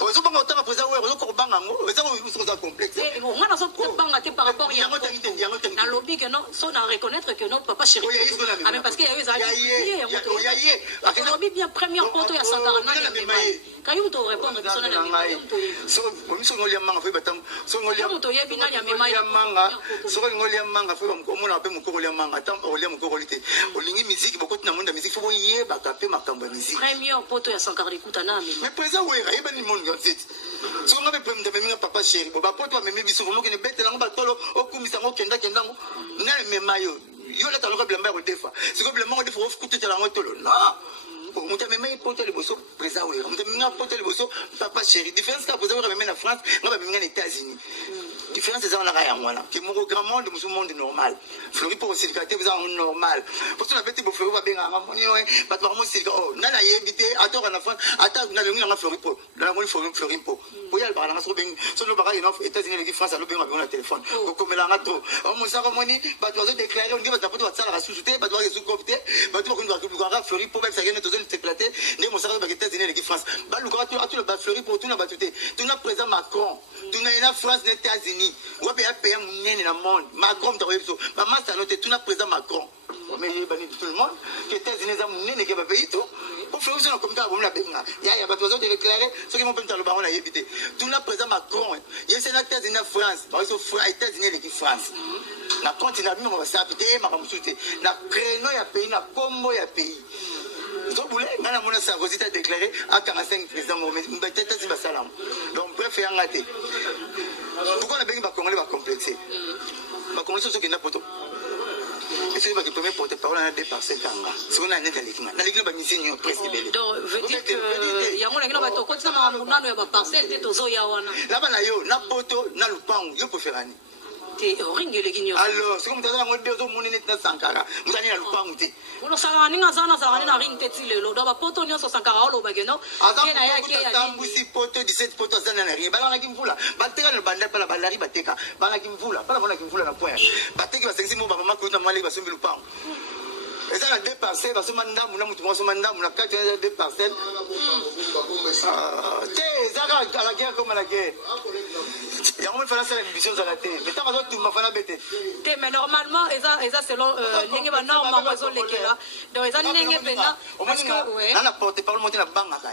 ozobanga otanga président oyo ozokobanga ngo eza oza complexe on a son banga par rapport à lobby que non son à reconnaître que notre papa chéri mais parce qu'il y a eu ça lobby bien première photo ya Sankara quand il doit répondre que son so ngolia manga fe batam so ngolia to yebi nani ya mema ya manga so ngolia manga fe omona pe mukoko lia manga tam olia mukoko lite olingi musique bokoti na monde musique fo yeba kape makambo ya musique première photo ya Sankara ikuta na mais président oui yeba ni monde si on avait pris de papa chéri, bon, bah, pour toi, mais si vous me bête, on va tolo, au coup, ça m'a kenda, kenda, n'a même maillot. Yo, là, t'as le problème, des fois. C'est comme le monde de faut coûter la moto. Non! On t'a même porté le bosso, présent, oui. On t'a même porté le bosso, papa chéri. Différence qu'à vous avez même la France, on va même les États-Unis. Différence, c'est ça, on a rien, moi, là. Qui mon grand monde, le monde normal. Fleury pour aussi, vous avez normal. Pour ça, on a fait des fleury, va bien, pas de vraiment, c'est oh, nana, y évité, attends, en France, attends, vous n'avez rien à fleury pour. Là, on fleury pour. Pour y aller, par là, sur le barrage, les États-Unis, les France, à l'eau, on a un téléphone. Comme la rato. On m'a dit, bah, tu vas déclarer, on dit, bah, tu vas ça, la sous-souté, bah, tu vas sous-copter, bah, tu vas fleury pour même, ça gagne, tu vas t'éclater, mais mon savoir, bah, les États-Unis, les France. Bah, le grand, tu vas fleury pour tout, on a battuté. Tu n'as présent Macron, tu n'as une France, les États-Unis. On va payer un monde dans le monde. Macron, tu as vu ça. Maman, ça note, tu n'as présent Macron. Mais il y a tout le monde. Les États-Unis, ils ont payé tout. Pour faire ça, comme ça, on l'a payé. Il y a des choses déclarées. Ceux qui m'ont payé le baron, on a évité. Tu n'as présent Macron. Il y a des États-Unis, France. Par exemple, les États-Unis, l'équipe France. La continent, on va s'habiter, on va m'insulter. La prénom, il y a pays, la Congo, il y a pays. Donc, vous voulez, on a sa visite déclarée à 45 présidents, mais peut-être c'est ma salam. Donc, bref, il y a un raté. Pourquoi on a besoin de Congolais va complexer? Les Congolais sont ceux qui n'ont pas de et c'est le premier porte-parole à des parcelles. C'est qu'on a un état na l'église ba misinyo presque belle. Donc veut dire que il y a mon église ba to ko tsama munano ya ba parcelle de tozo ya wana. Là bana yo na poto na lupangu yo préférani. Te ringi le ginyo. Alors c'est comme ça on dit zo munene na Sankara. Mutani na lupangu te. Uno sanga ninga sana sana na ring te tilelo do ba poto nyo so Sankara olo ba geno. Kena ya ke ya tambusi poto 17 poto sana na rien. Bala kimvula. Bateka na banda pala balari bateka. Bala kimvula. Pala bona kimvula na point. Bateki ba sengisi mo ba mama ko na mali ba sombi lupangu. Et ça, a deux parcelles, parce que maintenant, on a deux parcelles. À la guerre comme à la guerre. Il y a un moment faire une mission à la télé. Mais tant que tu m'as fait la bête. Mais normalement, ça selon les normes, donc ils ont les là. Donc ils ont les parce que, on a porté par le monter la banque.